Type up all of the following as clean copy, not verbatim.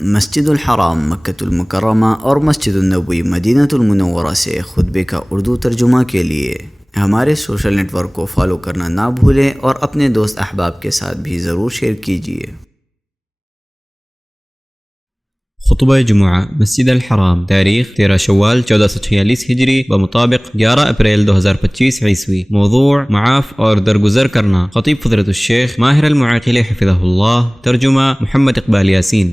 مسجد الحرام مکۃ المکرمہ اور مسجد النبوی مدینہ المنورہ سے خطبے کا اردو ترجمہ کے لیے ہمارے سوشل نیٹ ورک کو فالو کرنا نہ بھولیں اور اپنے دوست احباب کے ساتھ بھی ضرور شیئر کیجیے۔ خطبہ جمعہ مسجد الحرام، تاریخ 13 شوال 1446 ہجری بمطابق 11 اپریل 2025 عیسوی۔ موضوع معاف اور درگزر کرنا۔ خطیب فضیلۃ الشیخ ماہر المعاقل حفظہ اللہ، ترجمہ محمد اقبال یاسین۔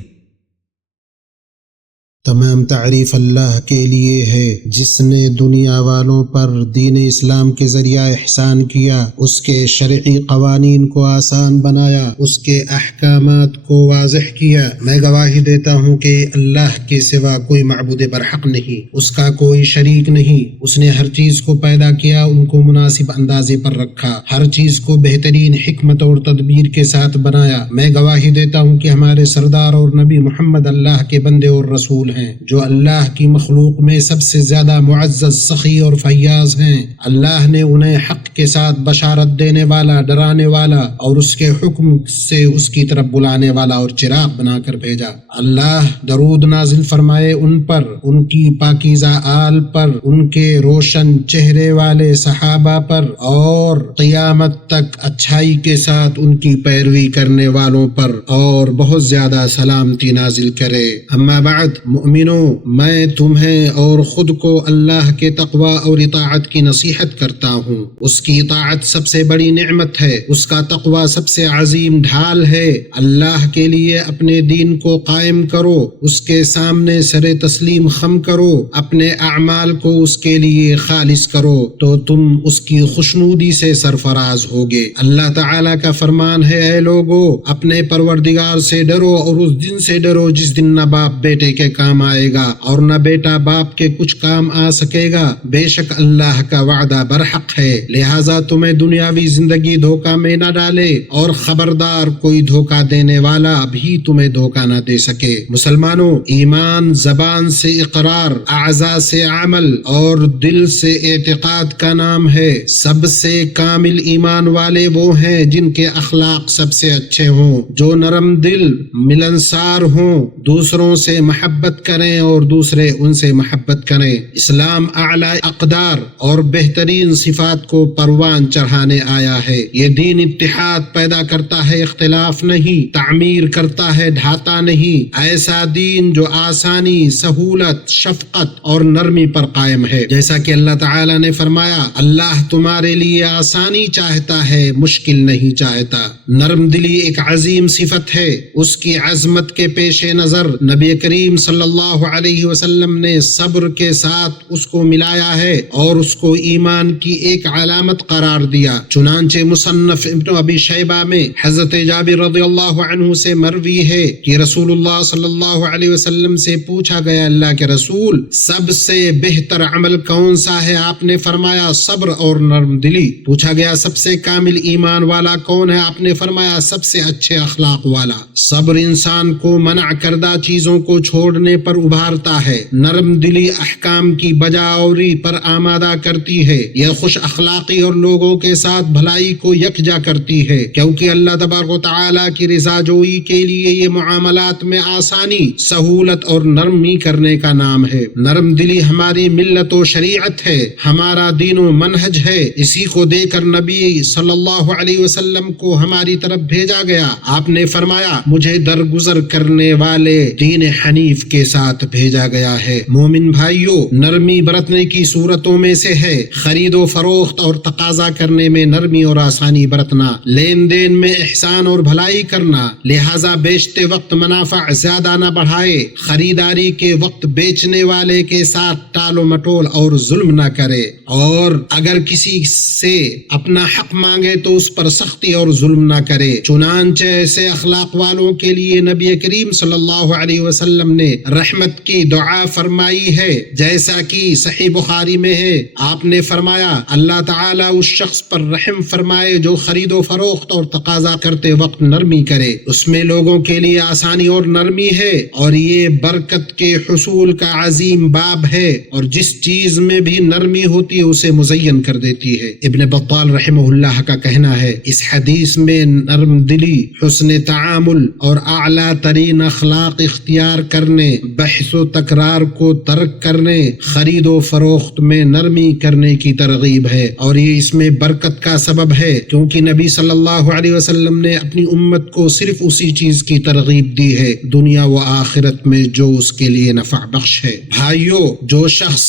تمام تعریف اللہ کے لیے ہے جس نے دنیا والوں پر دین اسلام کے ذریعہ احسان کیا، اس کے شرعی قوانین کو آسان بنایا، اس کے احکامات کو واضح کیا۔ میں گواہی دیتا ہوں کہ اللہ کے سوا کوئی معبود برحق نہیں، اس کا کوئی شریک نہیں۔ اس نے ہر چیز کو پیدا کیا، ان کو مناسب اندازے پر رکھا، ہر چیز کو بہترین حکمت اور تدبیر کے ساتھ بنایا۔ میں گواہی دیتا ہوں کہ ہمارے سردار اور نبی محمد اللہ کے بندے اور رسول ہیں، جو اللہ کی مخلوق میں سب سے زیادہ معزز، سخی اور فیاض ہیں۔ اللہ نے انہیں حق کے ساتھ بشارت دینے والا، ڈرانے والا اور اس کے حکم سے اس کی طرف بلانے والا اور چراغ بنا کر بھیجا۔ اللہ درود نازل فرمائے ان پر، ان کی پاکیزہ آل پر، ان کے روشن چہرے والے صحابہ پر، اور قیامت تک اچھائی کے ساتھ ان کی پیروی کرنے والوں پر، اور بہت زیادہ سلامتی نازل کرے۔ اما بعد، مومنوں، میں تمہیں اور خود کو اللہ کے تقوی اور اطاعت کی نصیحت کرتا ہوں۔ اس کی اطاعت سب سے بڑی نعمت ہے، اس کا تقوی سب سے عظیم ڈھال ہے۔ اللہ کے لیے اپنے دین کو قائم کرو، اس کے سامنے سر تسلیم خم کرو، اپنے اعمال کو اس کے لیے خالص کرو تو تم اس کی خوشنودی سے سرفراز ہوگے۔ اللہ تعالیٰ کا فرمان ہے، اے لوگو، اپنے پروردگار سے ڈرو اور اس دن سے ڈرو جس دن نہ باپ بیٹے کے کام آئے گا اور نہ بیٹا باپ کے کچھ کام آ سکے گا۔ بے شک اللہ کا وعدہ برحق ہے، لہٰذا تمہیں دنیاوی زندگی دھوکہ میں نہ ڈالے، اور خبردار کوئی دھوکہ دینے والا بھی تمہیں دھوکہ نہ دے سکے۔ مسلمانوں، ایمان زبان سے اقرار، اعضاء سے عمل اور دل سے اعتقاد کا نام ہے۔ سب سے کامل ایمان والے وہ ہیں جن کے اخلاق سب سے اچھے ہوں، جو نرم دل، ملنسار ہوں، دوسروں سے محبت کریں اور دوسرے ان سے محبت کریں۔ اسلام اعلی اقدار اور بہترین صفات کو پروان چڑھانے آیا ہے۔ یہ دین اتحاد پیدا کرتا ہے، اختلاف نہیں، تعمیر کرتا ہے، ڈھاتا نہیں۔ ایسا دین جو آسانی، سہولت، شفقت اور نرمی پر قائم ہے، جیسا کہ اللہ تعالی نے فرمایا، اللہ تمہارے لیے آسانی چاہتا ہے، مشکل نہیں چاہتا۔ نرم دلی ایک عظیم صفت ہے۔ اس کی عظمت کے پیش نظر نبی کریم صلی اللہ علیہ وسلم نے صبر کے ساتھ اس کو ملایا ہے اور اس کو ایمان کی ایک علامت قرار دیا۔ چنانچہ مصنف ابن ابی شیبہ میں حضرت جابر رضی اللہ عنہ سے مروی ہے کہ رسول اللہ صلی اللہ علیہ وسلم سے پوچھا گیا، اللہ کے رسول، سب سے بہتر عمل کون سا ہے؟ آپ نے فرمایا، صبر اور نرم دلی۔ پوچھا گیا، سب سے کامل ایمان والا کون ہے؟ آپ نے فرمایا، سب سے اچھے اخلاق والا۔ صبر انسان کو منع کردہ چیزوں کو چھوڑنے پر ابھارتا ہے، نرم دلی احکام کی بجاوری پر آمادہ کرتی ہے، یہ خوش اخلاقی اور لوگوں کے ساتھ بھلائی کو یکجا کرتی ہے، کیونکہ اللہ تبارک و تعالیٰ کی رضا جوئی کے لیے یہ معاملات میں آسانی، سہولت اور نرمی کرنے کا نام ہے۔ نرم دلی ہماری ملت و شریعت ہے، ہمارا دین و منہج ہے۔ اسی کو دے کر نبی صلی اللہ علیہ وسلم کو ہماری طرف بھیجا گیا۔ آپ نے فرمایا، مجھے درگزر کرنے والے دین حنیف کے ساتھ بھیجا گیا ہے۔ مومن بھائیوں، نرمی برتنے کی صورتوں میں سے ہے خرید و فروخت اور تقاضا کرنے میں نرمی اور آسانی برتنا، لین دین میں احسان اور بھلائی کرنا، لہذا بیچتے وقت منافع زیادہ نہ بڑھائے، خریداری کے وقت بیچنے والے کے ساتھ ٹال و مٹول اور ظلم نہ کرے، اور اگر کسی سے اپنا حق مانگے تو اس پر سختی اور ظلم نہ کرے۔ چنانچہ ایسے اخلاق والوں کے لیے نبی کریم صلی اللہ علیہ وسلم نے رحمت کی دعا فرمائی ہے، جیسا کہ صحیح بخاری میں ہے، آپ نے فرمایا اللہ تعالیٰ اس شخص پر رحم فرمائے جو خرید و فروخت اور تقاضا کرتے وقت نرمی کرے، اس میں لوگوں کے لیے آسانی اور نرمی ہے، اور یہ برکت کے حصول کا عظیم باب ہے، اور جس چیز میں بھی نرمی ہوتی ہے اسے مزین کر دیتی ہے۔ ابن بطال رحمہ اللہ کا کہنا ہے اس حدیث میں نرم دلی، حسن تعامل اور اعلیٰ ترین اخلاق اختیار کرنے، بحث و تکرار کو ترک کرنے، خرید و فروخت میں نرمی کرنے کی ترغیب ہے، اور یہ اس میں برکت کا سبب ہے، کیونکہ نبی صلی اللہ علیہ وسلم نے اپنی امت کو صرف اسی چیز کی ترغیب دی ہے دنیا و آخرت میں جو اس کے لیے نفع بخش ہے۔ بھائیو، جو شخص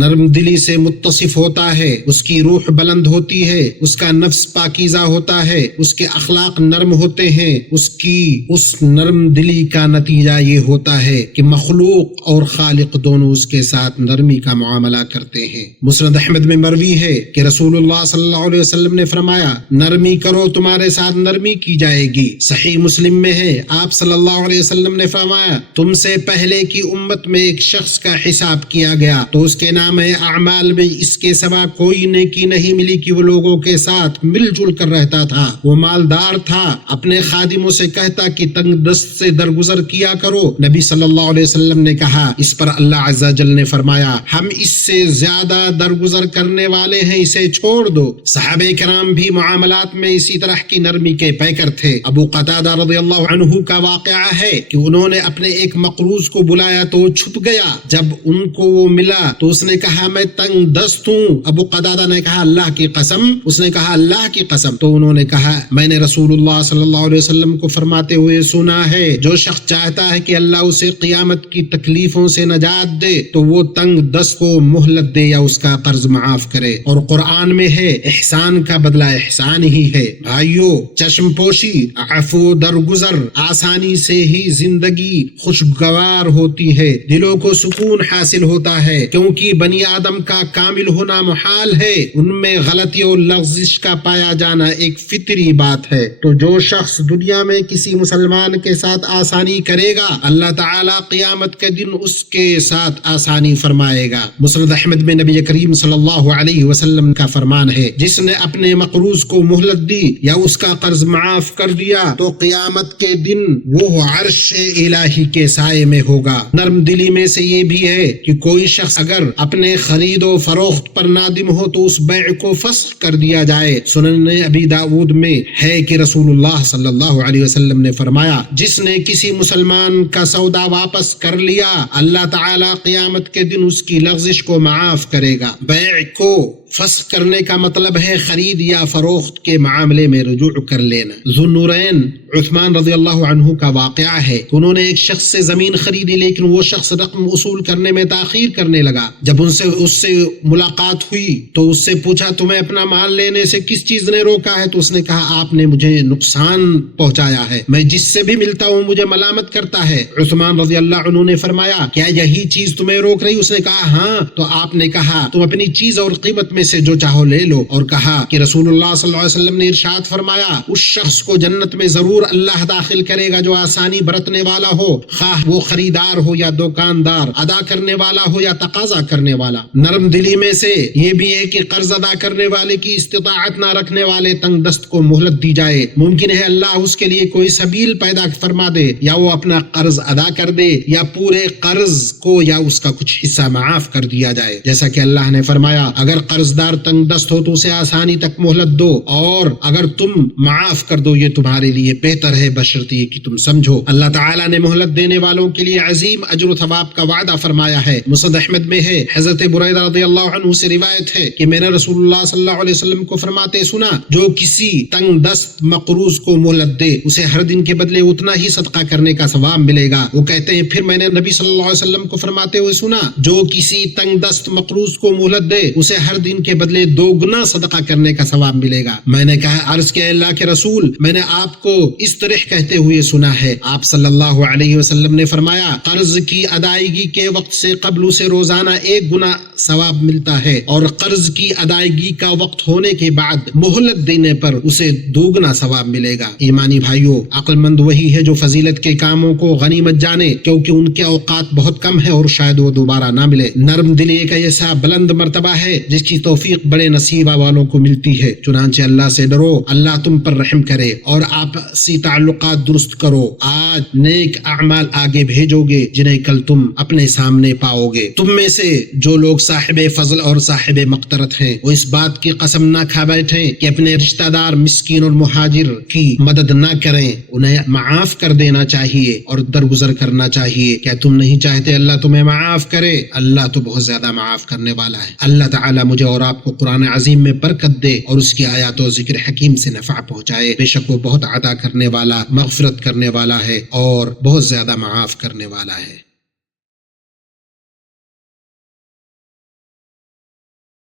نرم دلی سے متصف ہوتا ہے اس کی روح بلند ہوتی ہے، اس کا نفس پاکیزہ ہوتا ہے، اس کے اخلاق نرم ہوتے ہیں، اس نرم دلی کا نتیجہ یہ ہوتا ہے کہ مخلوق اور خالق دونوں اس کے ساتھ نرمی کا معاملہ کرتے ہیں۔ مسند احمد میں مروی ہے کہ رسول اللہ صلی اللہ علیہ وسلم نے فرمایا نرمی کرو تمہارے ساتھ نرمی کی جائے گی۔ صحیح مسلم میں ہے آپ صلی اللہ علیہ وسلم نے فرمایا تم سے پہلے کی امت میں ایک شخص کا حساب کیا گیا تو اس کے نام اعمال میں اس کے سوا کوئی نیکی نہیں ملی کہ وہ لوگوں کے ساتھ مل جل کر رہتا تھا، وہ مالدار تھا، اپنے خادموں سے کہتا کہ تنگ دست سے درگزر کیا کرو۔ نبی صلی اللہ علیہ وسلم نے کہا اس پر اللہ عز و جل نے فرمایا ہم اس سے زیادہ درگزر کرنے والے ہیں، اسے چھوڑ دو۔ صحابہ کرام بھی معاملات میں اسی طرح کی نرمی کے پیکر تھے۔ ابو قتادہ رضی اللہ عنہ کا واقعہ ہے کہ انہوں نے اپنے ایک مقروض کو بلایا تو وہ چھپ گیا، جب ان کو وہ ملا تو اس نے کہا میں تنگ دست ہوں۔ ابو قتادہ نے کہا اللہ کی قسم؟ اس نے کہا اللہ کی قسم۔ تو انہوں نے کہا میں نے رسول اللہ صلی اللہ علیہ وسلم کو فرماتے ہوئے سنا ہے جو شخص چاہتا ہے کہ اللہ اسے قیامت کی تکلیفوں سے نجات دے تو وہ تنگ دست کو مہلت دے یا اس کا قرض معاف کرے، اور قرآن میں ہے احسان کا بدلہ احسان ہی ہے۔ بھائیو، چشم پوشی، عفو درگزر، آسانی سے ہی زندگی خوشگوار ہوتی ہے، دلوں کو سکون حاصل ہوتا ہے، کیونکہ بنی آدم کا کامل ہونا محال ہے، ان میں غلطی اور لغزش کا پایا جانا ایک فطری بات ہے۔ تو جو شخص دنیا میں کسی مسلمان کے ساتھ آسانی کرے گا اللہ تعالیٰ قیامت کے دن اس کے ساتھ آسانی فرمائے گا۔ مسند احمد میں نبی کریم صلی اللہ علیہ وسلم کا فرمان ہے جس نے اپنے مقروض کو مہلت دی یا اس کا قرض معاف کر دیا تو قیامت کے دن وہ عرش الہی کے سائے میں ہوگا۔ نرم دلی میں سے یہ بھی ہے کہ کوئی شخص اگر اپنے خرید و فروخت پر نادم ہو تو اس بیع کو فسخ کر دیا جائے۔ سنن ابی داؤد میں ہے کہ رسول اللہ صلی اللہ علیہ وسلم نے فرمایا جس نے کسی مسلمان کا سودا واپس کر لیا اللہ تعالیٰ قیامت کے دن اس کی لغزش کو معاف کرے گا۔ بیع کو فسخ کرنے کا مطلب ہے خرید یا فروخت کے معاملے میں رجوع کر لینا۔ ذو النورین عثمان رضی اللہ عنہ کا واقعہ ہے، انہوں نے ایک شخص سے زمین خریدی لیکن وہ شخص رقم وصول کرنے میں تاخیر کرنے لگا۔ جب اس سے ملاقات ہوئی تو اس سے پوچھا تمہیں اپنا مال لینے سے کس چیز نے روکا ہے؟ تو اس نے کہا آپ نے مجھے نقصان پہنچایا ہے، میں جس سے بھی ملتا ہوں مجھے ملامت کرتا ہے۔ عثمان رضی اللہ عنہ نے فرمایا کیا یہی چیز تمہیں روک رہی؟ اس نے کہا ہاں۔ تو آپ نے کہا تم اپنی چیز اور قیمت میں سے جو چاہو لے لو، اور کہا کہ رسول اللہ صلی اللہ علیہ وسلم نے ارشاد فرمایا اس شخص کو جنت میں ضرور اللہ داخل کرے گا جو آسانی برتنے والا ہو، خواہ وہ خریدار ہو یا دکاندار، ادا کرنے والا ہو یا تقاضا کرنے والا۔ نرم دلی میں سے یہ بھی ہے کہ قرض ادا کرنے والے کی استطاعت نہ رکھنے والے تنگ دست کو مہلت دی جائے، ممکن ہے اللہ اس کے لیے کوئی سبیل پیدا فرما دے، یا وہ اپنا قرض ادا کر دے یا پورے قرض کو یا اس کا کچھ حصہ معاف کر دیا جائے، جیسا کہ اللہ نے فرمایا اگر قرض دار تنگ دست ہو تو اسے آسانی تک مہلت دو، اور اگر تم معاف کر دو یہ تمہارے لیے بہتر ہے بشرط یہ کہ تم سمجھو۔ اللہ تعالیٰ نے مہلت دینے والوں کے لیے عظیم اجر و ثواب کا وعدہ فرمایا ہے۔ مسند احمد میں ہے حضرت بریدہ رضی اللہ عنہ سے روایت ہے کہ میں نے رسول اللہ صلی اللہ علیہ وسلم کو فرماتے سنا جو کسی تنگ دست مقروض کو مہلت دے اسے ہر دن کے بدلے اتنا ہی صدقہ کرنے کا ثواب ملے گا۔ وہ کہتے ہیں پھر میں نے نبی صلی اللہ علیہ وسلم کو فرماتے ہوئے سنا جو کسی تنگ دست مقروض کو مہلت دے اسے ہر دن کے بدلے 2 گنا صدقہ کرنے کا ثواب ملے گا۔ میں نے کہا عرض کیا اللہ کے رسول میں نے آپ کو اس طرح کہتے ہوئے سنا ہے۔ آپ صلی اللہ علیہ وسلم نے فرمایا قرض کی ادائیگی کے وقت سے قبل اسے روزانہ 1 گنا ثواب ملتا ہے، اور قرض کی ادائیگی کا وقت ہونے کے بعد مہلت دینے پر اسے دوگنا ثواب ملے گا۔ ایمانی بھائیوں، عقل مند وہی ہے جو فضیلت کے کاموں کو غنیمت جانے، کیونکہ ان کے اوقات بہت کم ہے اور شاید وہ دوبارہ نہ ملے۔ نرم دلی ایک ایسا بلند مرتبہ ہے جس کی توفیق بڑے نصیبہ والوں کو ملتی ہے۔ چنانچہ اللہ سے ڈرو، اللہ تم پر رحم کرے، اور آپسی تعلقات درست کرو۔ آج نیک اعمال آگے بھیجو گے جنہیں کل تم اپنے سامنے پاؤ گے۔ تم میں سے جو لوگ صاحب فضل اور صاحب مقترت ہیں، وہ اس بات کی قسم نہ کھا بیٹھیں کہ اپنے رشتہ دار مسکین اور مہاجر کی مدد نہ کریں، انہیں معاف کر دینا چاہیے اور درگزر کرنا چاہیے۔ کیا تم نہیں چاہتے اللہ تمہیں معاف کرے؟ اللہ تو بہت زیادہ معاف کرنے والا ہے۔ اللہ تعالیٰ مجھے اور آپ کو قرآن عظیم میں برکت دے اور اس کی آیات و ذکر حکیم سے نفع پہنچائے۔ بے شک وہ بہت عطا کرنے والا، مغفرت کرنے والا ہے اور بہت زیادہ معاف کرنے والا ہے۔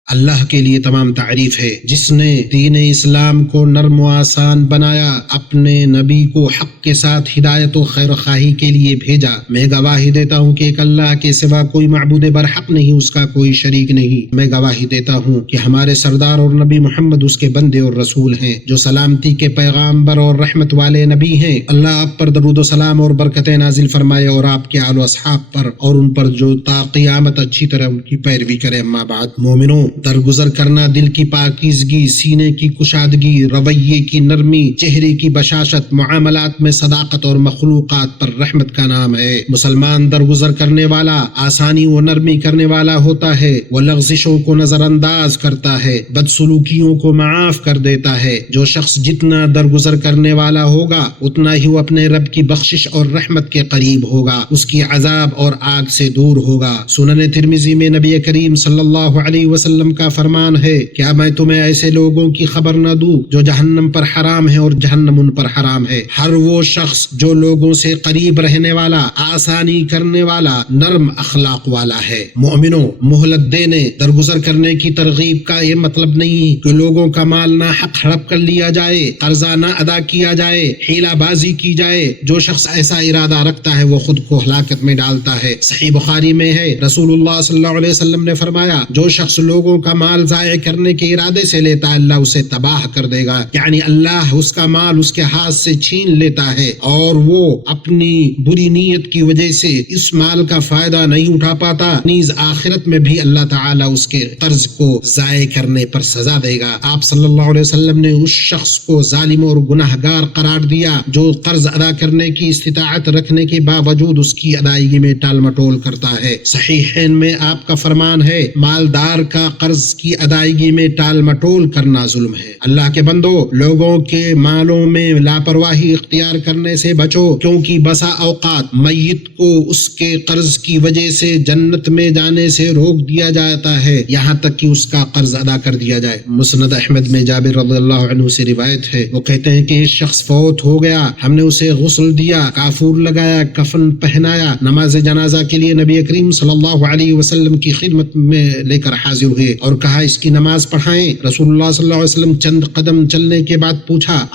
اللہ کے لیے تمام تعریف ہے جس نے دین اسلام کو نرم و آسان بنایا، اپنے نبی کو حق کے ساتھ ہدایت و خیر خواہی کے لیے بھیجا۔ میں گواہی دیتا ہوں کہ ایک اللہ کے سوا کوئی معبود برحق نہیں، اس کا کوئی شریک نہیں۔ میں گواہی دیتا ہوں کہ ہمارے سردار اور نبی محمد اس کے بندے اور رسول ہیں، جو سلامتی کے پیغامبر اور رحمت والے نبی ہیں۔ اللہ آپ پر درود و سلام اور برکتیں نازل فرمائے، اور آپ کے آل و اصحاب پر اور ان پر جو تا قیامت اچھی طرح ان کی پیروی کرے۔ اما بعد، مومنوں، درگزر کرنا دل کی پاکیزگی، سینے کی کشادگی، رویے کی نرمی، چہرے کی بشاشت، معاملات میں صداقت اور مخلوقات پر رحمت کا نام ہے۔ مسلمان درگزر کرنے والا آسانی و نرمی کرنے والا ہوتا ہے، وہ لغزشوں کو نظر انداز کرتا ہے، بدسلوکیوں کو معاف کر دیتا ہے۔ جو شخص جتنا درگزر کرنے والا ہوگا اتنا ہی وہ اپنے رب کی بخشش اور رحمت کے قریب ہوگا، اس کی عذاب اور آگ سے دور ہوگا۔ سنن ترمذی میں نبی کریم صلی اللہ علیہ وسلم کا فرمان ہے، کیا میں تمہیں ایسے لوگوں کی خبر نہ دوں جو جہنم پر حرام ہے اور جہنم ان پر حرام ہے؟ ہر وہ شخص جو لوگوں سے قریب رہنے والا، آسانی کرنے والا، نرم اخلاق والا ہے۔ مومنوں، مہلت دینے، درگزر کرنے کی ترغیب کا یہ مطلب نہیں کہ لوگوں کا مال نہ حق ہڑپ کر لیا جائے، قرضہ نہ ادا کیا جائے، حیلہ بازی کی جائے۔ جو شخص ایسا ارادہ رکھتا ہے وہ خود کو ہلاکت میں ڈالتا ہے۔ صحیح بخاری میں ہے، رسول اللہ صلی اللہ علیہ وسلم نے فرمایا، جو شخص لوگوں کا مال ضائع کرنے کے ارادے سے لیتا ہے، اللہ اسے تباہ کر دے گا، یعنی اللہ اس کا مال اس کے ہاتھ سے چھین لیتا ہے، اور وہ اپنی بری نیت کی وجہ سے اس مال کا فائدہ نہیں اٹھا پاتا، نیز آخرت میں بھی اللہ تعالیٰ اس کے قرض کو ضائع کرنے پر سزا دے گا۔ آپ صلی اللہ علیہ وسلم نے اس شخص کو ظالم اور گناہگار قرار دیا جو قرض ادا کرنے کی استطاعت رکھنے کے باوجود اس کی ادائیگی میں ٹال مٹول کرتا ہے۔ صحیحین میں آپ کا فرمان ہے، مالدار کا قرض کی ادائیگی میں ٹال مٹول کرنا ظلم ہے۔ اللہ کے بندو، لوگوں کے مالوں میں لاپرواہی اختیار کرنے سے بچو، کیونکہ بسا اوقات میت کو اس کے قرض کی وجہ سے جنت میں جانے سے روک دیا جاتا ہے، یہاں تک کہ اس کا قرض ادا کر دیا جائے۔ مسند احمد میں جابر رضی اللہ عنہ سے روایت ہے، وہ کہتے ہیں کہ ایک شخص فوت ہو گیا، ہم نے اسے غسل دیا، کافور لگایا، کفن پہنایا، نماز جنازہ کے لیے نبی کریم صلی اللہ علیہ وسلم کی خدمت میں لے کر حاضر ہوئے اور کہا اس کی نماز پڑھائیں۔ رسول اللہ صلی اللہ علیہ وسلم چند قدم چلنے کے بعد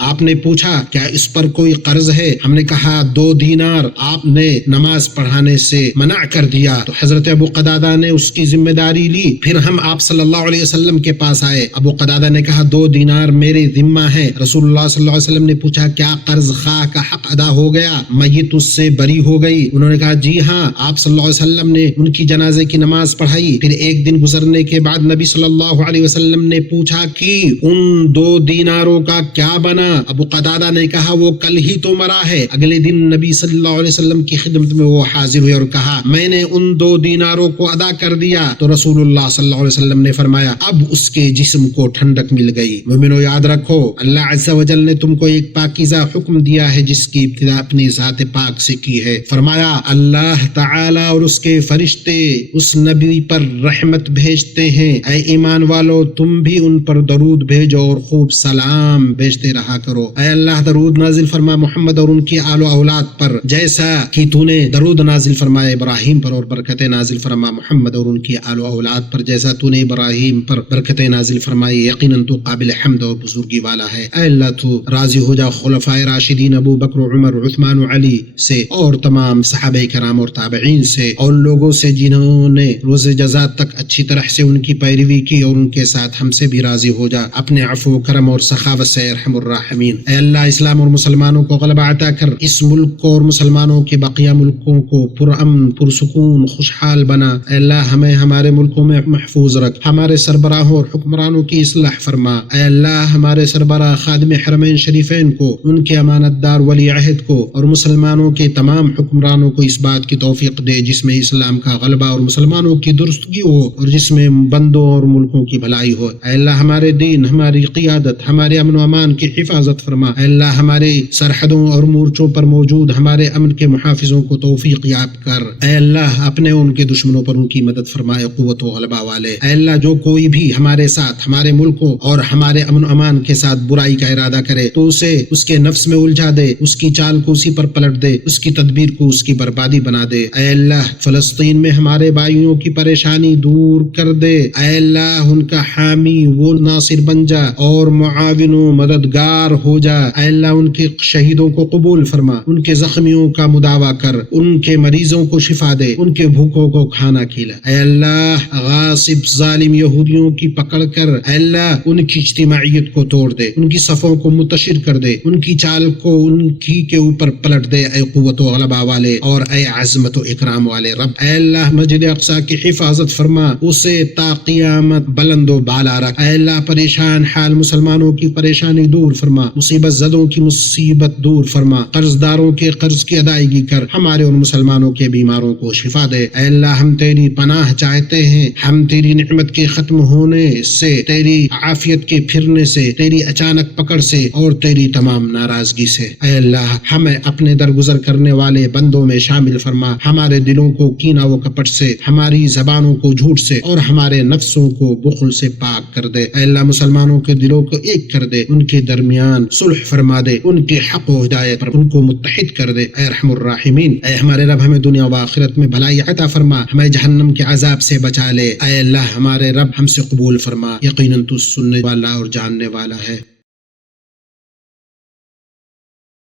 آپ نے پوچھا کیا اس پر کوئی قرض ہے؟ ہم نے کہا 2 دینار۔ آپ نے نماز پڑھانے سے منع کر دیا تو حضرت ابو قتادہ نے اس کی ذمہ داری لی۔ پھر ہم آپ صلی اللہ علیہ وسلم کے پاس آئے، ابو قتادہ نے کہا 2 دینار میرے ذمہ ہے۔ رسول اللہ صلی اللہ علیہ وسلم نے پوچھا کیا قرض خواہ کا حق ادا ہو گیا؟ میت اس سے بری ہو گئی؟ انہوں نے کہا جی ہاں۔ آپ صلی اللہ علیہ وسلم نے ان کی جنازے کی نماز پڑھائی۔ پھر ایک دن گزرنے کے بعد نبی صلی اللہ علیہ وسلم نے پوچھا کہ ان 2 دیناروں کا کیا بنا؟ ابو قتادہ نے کہا وہ کل ہی تو مرا ہے۔ اگلے دن نبی صلی اللہ علیہ وسلم کی خدمت میں وہ حاضر ہوئے اور کہا میں نے ان 2 دیناروں کو ادا کر دیا۔ تو رسول اللہ صلی اللہ علیہ وسلم نے فرمایا اب اس کے جسم کو ٹھنڈک مل گئی۔ مومنو، یاد رکھو اللہ عز و جل نے تم کو ایک پاکیزہ حکم دیا ہے جس کی ابتدا اپنی ذات پاک سے کی ہے۔ فرمایا اللہ تعالی اور اس کے فرشتے اس نبی پر رحمت بھیجتے ہیں اے ایمان والو تم بھی ان پر درود بھیجو اور خوب سلام بھیجتے رہا کرو۔ اے اللہ درود نازل فرما محمد اور ان کی آل و اولاد پر، جیسا کہ تو نے درود نازل فرمائے ابراہیم پر، اور برکتیں نازل فرما محمد اور ان کی آل و اولاد پر جیسا تو نے ابراہیم پر برکتیں نازل فرمائی۔ یقیناً تو قابل حمد اور بزرگی والا ہے۔ اے اللہ تو راضی ہو جا خلفائے راشدین ابو بکر عمر عثمان و علی سے اور تمام صحابہ کرام اور تابعین سے اور لوگوں سے جنہوں نے روز جزا تک اچھی طرح سے ان کی پیروی کی، اور ان کے ساتھ ہم سے بھی راضی ہو جا اپنے عفو کرم اور سخاوت سے ارحم الراحمین۔ اے اللہ اسلام اور مسلمانوں کو غلبہ عطا کر، اس ملک کو اور مسلمانوں کے بقیہ ملکوں کو پرامن پرسکون خوشحال بنا۔ اے اللہ ہمیں ہمارے ملکوں میں محفوظ رکھ، ہمارے سربراہوں اور حکمرانوں کی اصلاح فرما۔ اے اللہ ہمارے سربراہ خادم حرمین شریفین کو، ان کے امانت دار ولی عہد کو اور مسلمانوں کے تمام حکمرانوں کو اس بات کی توفیق دے جس میں اسلام کا غلبہ اور مسلمانوں کی درستگی ہو اور جس میں بندوں اور ملکوں کی بھلائی ہو۔ اے اللہ ہمارے دین، ہماری قیادت، ہمارے امن و امان کی حفاظت فرما۔ اے اللہ ہمارے سرحدوں اور مورچوں پر موجود ہمارے امن کے محافظوں کو توفیق یاب کر۔ اے اللہ اپنے ان کے دشمنوں پر ان کی مدد فرمائے قوت و غلبہ والے۔ اے اللہ جو کوئی بھی ہمارے ساتھ، ہمارے ملکوں اور ہمارے امن و امان کے ساتھ برائی کا ارادہ کرے تو اسے اس کے نفس میں الجھا دے، اس کی چال کو اسی پر پلٹ دے، اس کی تدبیر کو اس کی بربادی بنا دے۔ اے اللہ فلسطین میں ہمارے بھائیوں کی پریشانی دور کر دے۔ اے اللہ ان کا حامی و ناصر بن جا اور معاون و مددگار ہو جا۔ اے اللہ ان کے شہیدوں کو قبول فرما، ان کے زخمیوں کا مداوا کر، ان کے مریضوں کو شفا دے، ان کے بھوکوں کو کھانا کھلا۔ اے اللہ غاصب ظالم یہودیوں کی پکڑ کر اے اللہ ان کی اجتماعیت کو توڑ دے، ان کی صفوں کو متشر کر دے، ان کی چال کو ان کی کے اوپر پلٹ دے۔ اے قوت و غلبہ والے اور اے عظمت و اکرام والے رب، اے اللہ مسجد اقصی کی حفاظت فرما، اسے تا قیامت بلند و بالا رکھ۔ اے اللہ پریشان حال مسلمانوں کی پریشانی دور فرما، مصیبت زدوں کی مصیبت دور فرما، قرض داروں کے قرض کی ادائیگی کر، ہمارے اور مسلمانوں کے بیماروں کو شفا دے۔ اے اللہ ہم تیری پناہ چاہتے ہیں، ہم تیری نعمت کے ختم ہونے سے، تیری عافیت کے پھرنے سے، تیری اچانک پکڑ سے اور تیری تمام ناراضگی سے۔ اے اللہ ہمیں اپنے درگزر کرنے والے بندوں میں شامل فرما، ہمارے دلوں کو کینہ و کپٹ سے، ہماری زبانوں کو جھوٹ سے اور ہمارے نفسوں کو بخل سے پاک کر دے۔ اے اللہ مسلمانوں کے دلوں کو ایک کر دے، ان کے درمیان صلح فرما دے، ان کے حق و ہدایت پر ان کو متحد کر دے۔ اے ارحم الراحمین، اے ہمارے رب ہمیں دنیا و آخرت میں بھلائی عطا فرما، ہمیں جہنم کے عذاب سے بچا لے۔ اے اللہ ہمارے رب ہم سے قبول فرما، یقیناً تو سننے والا اور جاننے والا ہے۔